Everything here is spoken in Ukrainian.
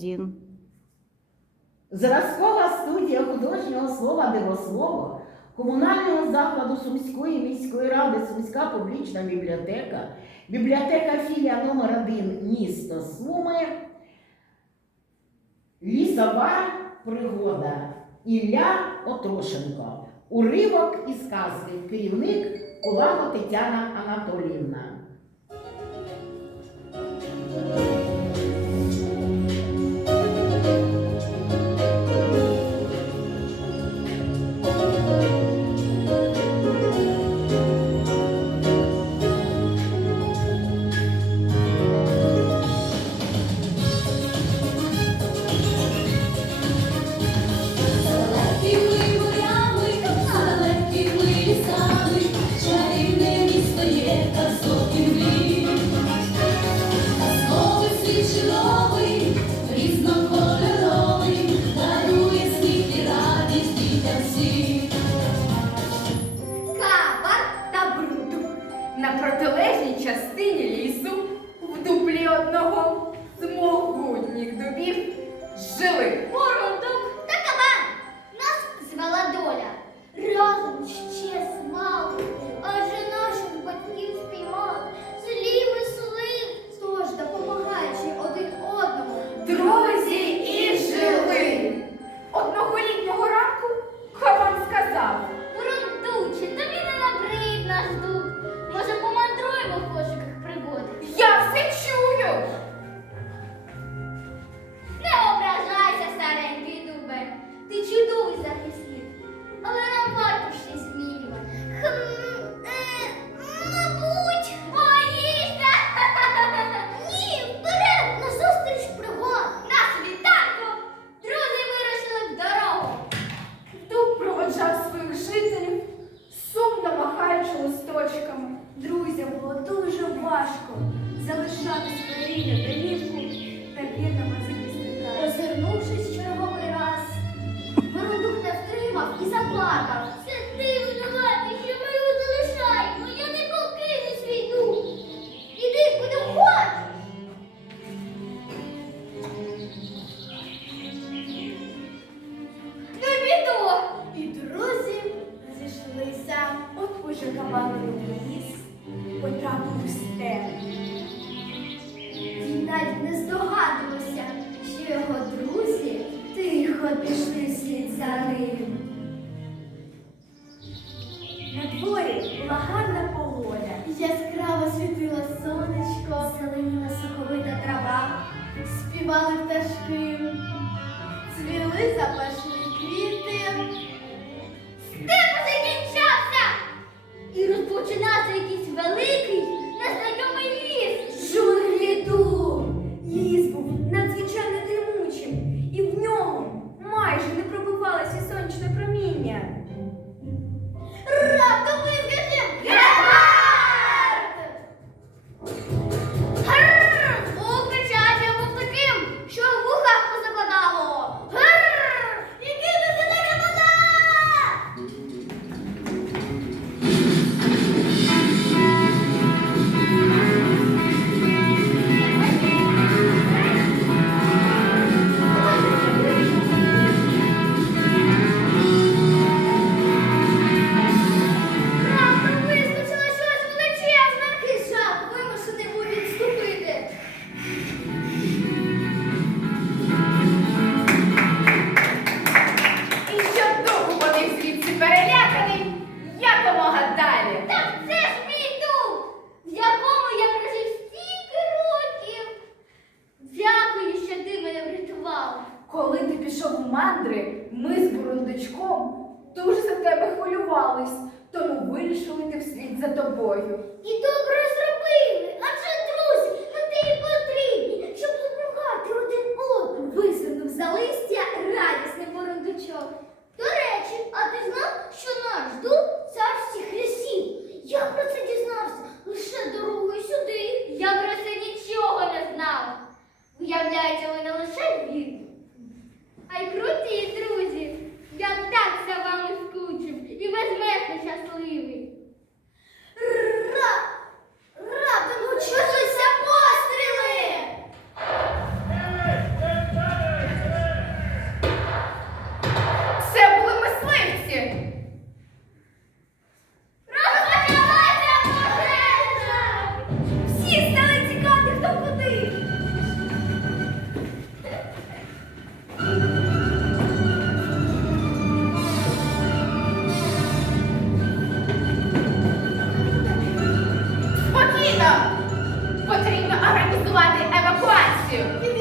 Дін. Зразкова студія художнього слова дивослово комунального закладу Сумської міської ради, Сумська публічна бібліотека, бібліотека філія номер 1 місто Суми, лісова пригода Ілля Отрошенко, уривок із казки, керівник Кулаго Тетяна Анатоліївна. забавою в ліс потрапив степ. Він навіть не здогадувався, що його друзі тихо пішли слід за тебе хвилювались, тому вирішили ти вслід за тобою. І добре потрібно організувати евакуацію.